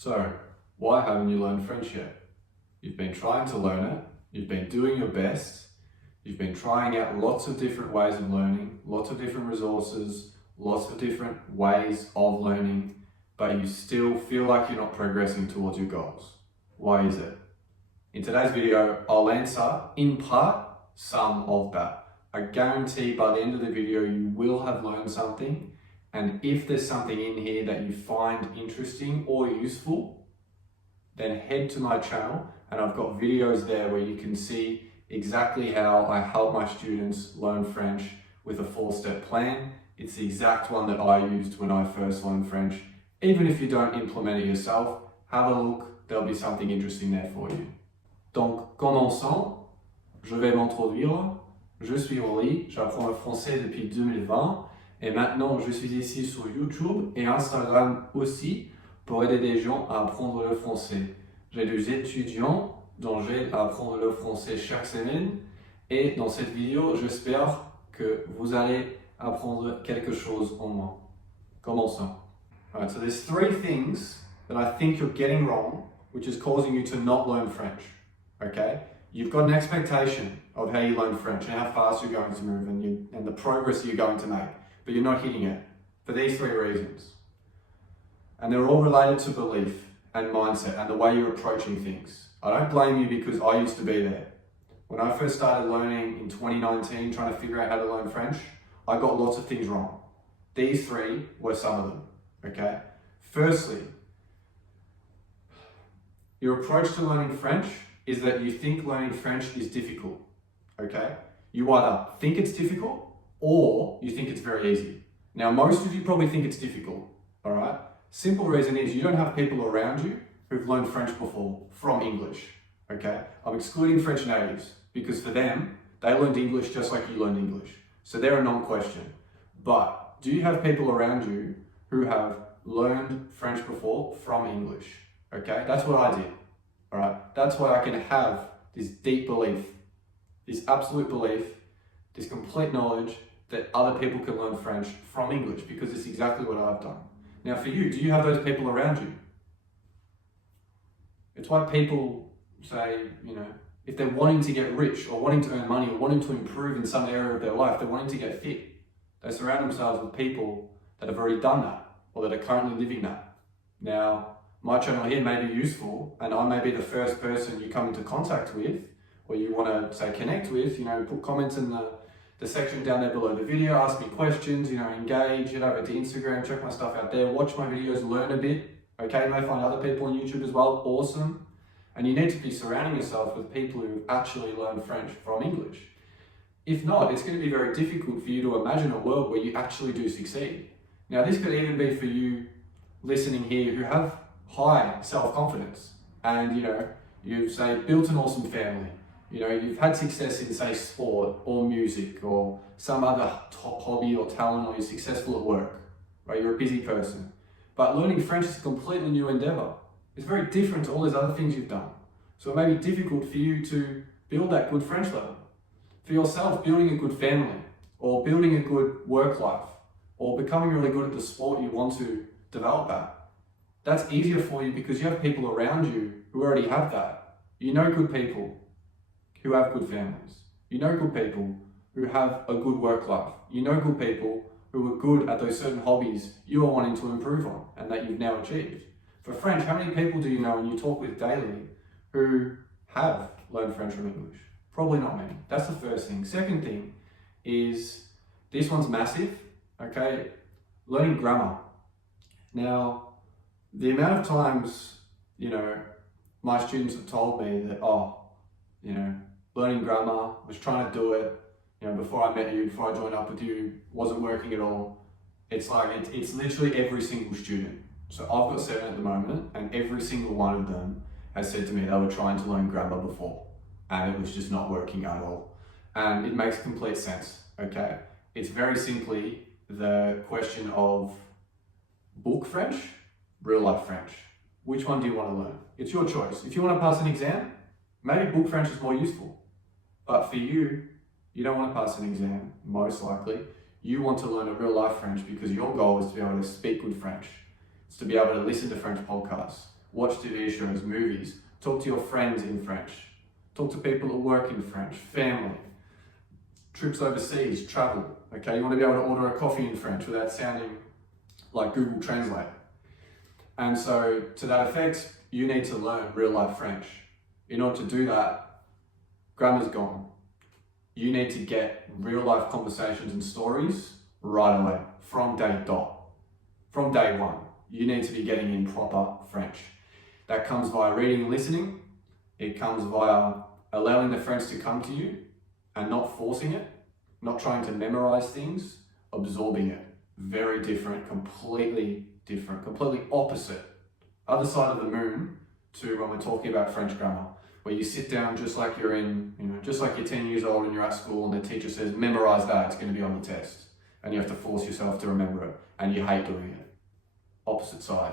So, why haven't you learned French yet? You've been trying to learn it, you've been doing your best, you've been trying out lots of different ways of learning, lots of different resources, lots of different ways of learning, but you still feel like you're not progressing towards your goals. Why is it? In today's video, I'll answer, in part, some of that. I guarantee by the end of the video, you will have learned something. And if there's something in here that you find interesting or useful, then head to my channel and I've got videos there where you can see exactly how I help my students learn French with a 4-step plan. It's the exact one that I used when I first learned French. Even if you don't implement it yourself, have a look, there'll be something interesting there for you. Donc, commençons. Je vais m'introduire. Je suis Rory, j'apprends le français depuis 2020. Et maintenant, je suis ici sur YouTube et Instagram aussi pour aider des gens à apprendre le français. J'ai des étudiants dont j'aide à apprendre le français chaque semaine. Et dans cette vidéo, j'espère que vous allez apprendre quelque chose en moins. Commençons. Alright, so there's 3 things that I think you're getting wrong, which is causing you to not learn French. Okay? You've got an expectation of how you learn French and how fast you're going to move and the progress you're going to make. But you're not hitting it for these 3 reasons. And they're all related to belief and mindset and the way you're approaching things. I don't blame you because I used to be there. When I first started learning in 2019, trying to figure out how to learn French, I got lots of things wrong. These 3 were some of them, okay? Firstly, your approach to learning French is that you think learning French is difficult, okay? You either think it's difficult or you think it's very easy. Now, most of you probably think it's difficult, all right? Simple reason is you don't have people around you who've learned French before from English, okay? I'm excluding French natives because for them, they learned English just like you learned English. So they're a non-question. But do you have people around you who have learned French before from English, okay? That's what I did, all right? That's why I can have this deep belief, this absolute belief, this complete knowledge that other people can learn French from English because it's exactly what I've done. Now for you, do you have those people around you? It's why people say, if they're wanting to get rich or wanting to earn money or wanting to improve in some area of their life, they're wanting to get fit, they surround themselves with people that have already done that or that are currently living that. Now, my channel here may be useful and I may be the first person you come into contact with or you want to say connect with, put comments in the section down there below the video, ask me questions, engage, head over to Instagram, check my stuff out there, watch my videos, learn a bit, okay? You may find other people on YouTube as well, awesome. And you need to be surrounding yourself with people who actually learn French from English. If not, it's going to be very difficult for you to imagine a world where you actually do succeed. Now, this could even be for you listening here who have high self-confidence and, you've, say, built an awesome family. You've had success in, say, sport or music or some other top hobby or talent, or you're successful at work, right? You're a busy person. But learning French is a completely new endeavor. It's very different to all those other things you've done. So it may be difficult for you to build that good French level. For yourself, building a good family or building a good work life or becoming really good at the sport you want to develop at. That's easier for you because you have people around you who already have that. You know good people who have good families. You know good people who have a good work life. You know good people who are good at those certain hobbies you are wanting to improve on and that you've now achieved. For French, how many people do you know and you talk with daily who have learned French from English? Probably not many. That's the first thing. Second thing is, this one's massive, okay? Learning grammar. Now, the amount of times, my students have told me that, learning grammar, was trying to do it, before I met you, before I joined up with you, wasn't working at all. It's like, it's literally every single student. So I've got 7 at the moment, and every single one of them has said to me they were trying to learn grammar before, and it was just not working at all. And it makes complete sense, okay? It's very simply the question of book French, real life French. Which one do you want to learn? It's your choice. If you want to pass an exam, maybe book French is more useful. But for you, you don't want to pass an exam, most likely. You want to learn a real life French because your goal is to be able to speak good French. It's to be able to listen to French podcasts, watch TV shows, movies, talk to your friends in French, talk to people that work in French, family, trips overseas, travel, okay? You want to be able to order a coffee in French without sounding like Google Translate. And so to that effect, you need to learn real life French. In order to do that, grammar's gone. You need to get real life conversations and stories right away, from day dot. From day one, you need to be getting in proper French. That comes via reading and listening. It comes via allowing the French to come to you and not forcing it, not trying to memorize things, absorbing it. Very different, completely opposite. Other side of the moon to when we're talking about French grammar, where you sit down just like you're 10 years old and you're at school and the teacher says, memorize that, it's going to be on the test. And you have to force yourself to remember it and you hate doing it. Opposite side.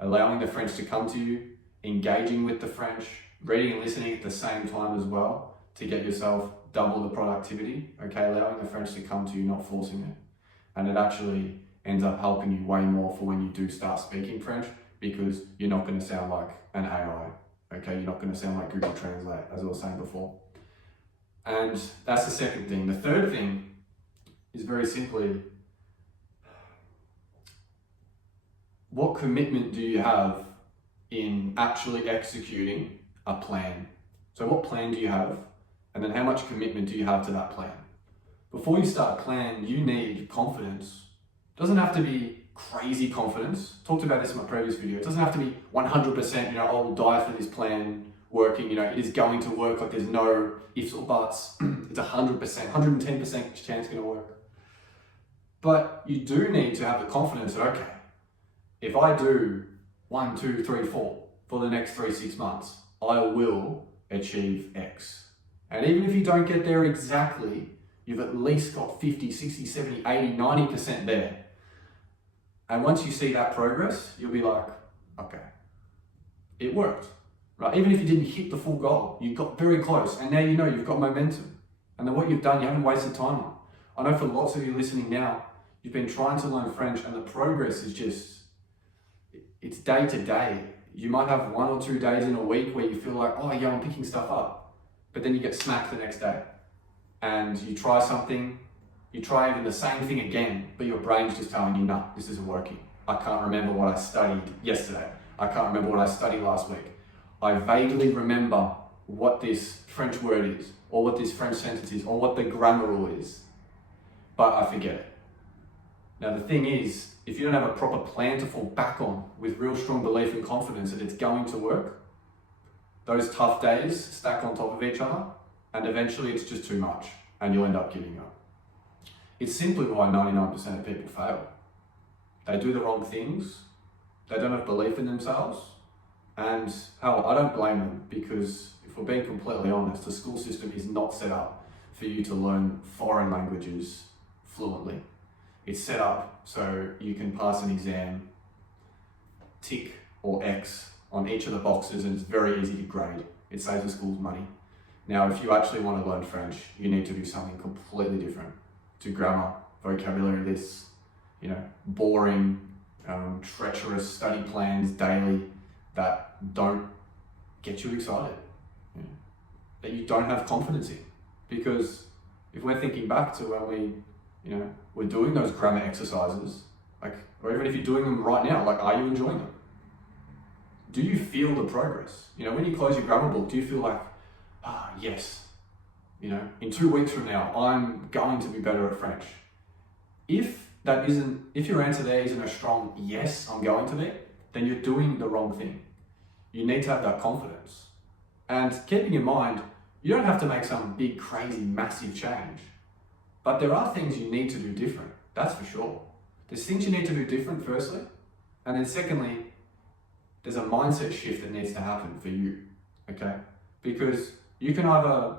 Allowing the French to come to you, engaging with the French, reading and listening at the same time as well to get yourself double the productivity, okay? Allowing the French to come to you, not forcing it. And it actually ends up helping you way more for when you do start speaking French, because you're not going to sound like an AI, okay? You're not going to sound like Google Translate, as I was saying before. And that's the second thing. The third thing is very simply, what commitment do you have in actually executing a plan? So what plan do you have? And then how much commitment do you have to that plan? Before you start a plan, you need confidence. It doesn't have to be crazy confidence. Talked about this in my previous video. It doesn't have to be 100%, I will die for this plan working, it is going to work, like there's no ifs or buts. It's 100%, 110% chance going to work. But you do need to have the confidence that, okay, if I do 1, 2, 3, 4 for the next 3-6 months, I will achieve X. And even if you don't get there exactly, you've at least got 50, 60, 70, 80, 90% there. And once you see that progress, you'll be like, okay, it worked, right? Even if you didn't hit the full goal, you got very close. And now you know you've got momentum. And then what you've done, you haven't wasted time on. I know for lots of you listening now, you've been trying to learn French and the progress is just, it's day to day. You might have 1 or 2 days in a week where you feel like, oh yeah, I'm picking stuff up. But then you get smacked the next day. And you try something, you try even the same thing again, but your brain's just telling you, no, this isn't working. I can't remember what I studied yesterday. I can't remember what I studied last week. I vaguely remember what this French word is, or what this French sentence is, or what the grammar rule is, but I forget it. Now the thing is, if you don't have a proper plan to fall back on with real strong belief and confidence that it's going to work, those tough days stack on top of each other, and eventually it's just too much, and you'll end up giving up. It's simply why 99% of people fail. They do the wrong things, they don't have belief in themselves, and hell, I don't blame them, because if we're being completely honest, the school system is not set up for you to learn foreign languages fluently. It's set up so you can pass an exam, tick or X on each of the boxes, and it's very easy to grade. It saves the schools money. Now, if you actually want to learn French, you need to do something completely different. Do grammar, vocabulary lists, boring, treacherous study plans daily that don't get you excited, that you don't have confidence in. Because if we're thinking back to when we're doing those grammar exercises, or even if you're doing them right now, are you enjoying them? Do you feel the progress? When you close your grammar book, do you feel like, yes, in 2 weeks from now, I'm going to be better at French? If your answer there isn't a strong yes, I'm going to be, then you're doing the wrong thing. You need to have that confidence. And keeping in mind, you don't have to make some big, crazy, massive change. But there are things you need to do different, that's for sure. There's things you need to do different, firstly. And then secondly, there's a mindset shift that needs to happen for you, okay? Because you can either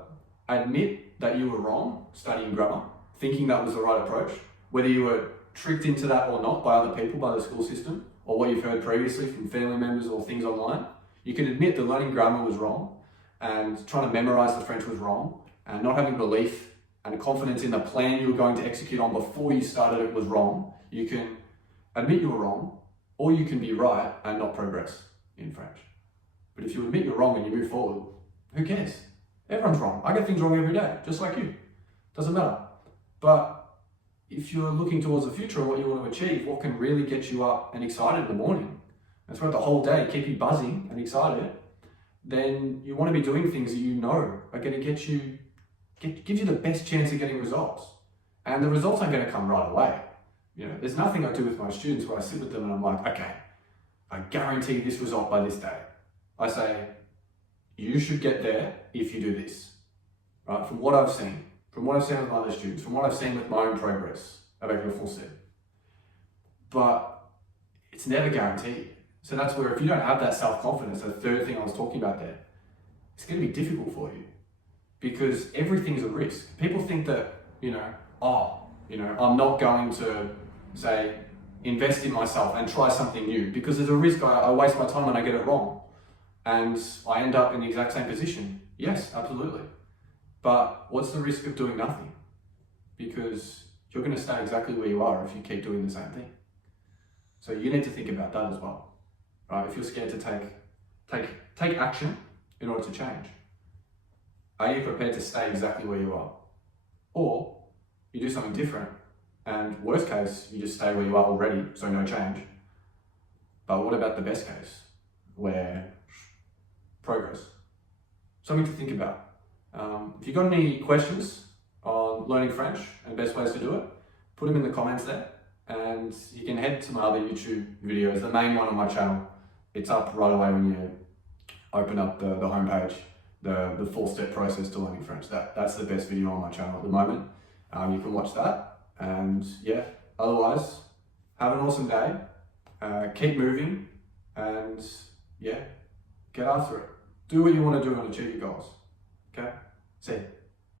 admit that you were wrong studying grammar, thinking that was the right approach, whether you were tricked into that or not by other people, by the school system, or what you've heard previously from family members or things online. You can admit that learning grammar was wrong, and trying to memorize the French was wrong, and not having belief and confidence in the plan you were going to execute on before you started it was wrong. You can admit you were wrong, or you can be right and not progress in French. But if you admit you're wrong and you move forward, who cares? Everyone's wrong. I get things wrong every day, just like you. Doesn't matter. But if you're looking towards the future and what you want to achieve, what can really get you up and excited in the morning, and throughout the whole day, keep you buzzing and excited, then you want to be doing things that you know are going to give you the best chance of getting results. And the results aren't going to come right away. There's nothing I do with my students where I sit with them and I'm like, okay, I guarantee this result by this day. I say, you should get there if you do this, right? From what I've seen with my other students, from what I've seen with my own progress of making a full step. But it's never guaranteed. So that's where if you don't have that self-confidence, the third thing I was talking about there, it's going to be difficult for you because everything's a risk. People think that, I'm not going to, say, invest in myself and try something new because there's a risk I waste my time and I get it wrong and I end up in the exact same position. Yes, absolutely. But what's the risk of doing nothing? Because you're going to stay exactly where you are if you keep doing the same thing. So you need to think about that as well, right? If you're scared to take action in order to change, are you prepared to stay exactly where you are? Or you do something different and worst case, you just stay where you are already, so no change. But what about the best case where progress? Something to think about. If you've got any questions on learning French and best ways to do it, put them in the comments there. And you can head to my other YouTube videos, the main one on my channel. It's up right away when you open up the homepage, the 4-step process to learning French. That's the best video on my channel at the moment. You can watch that. And yeah, otherwise, have an awesome day. Keep moving and yeah, get after it. Do what you want to do and achieve your goals. Okay? See you.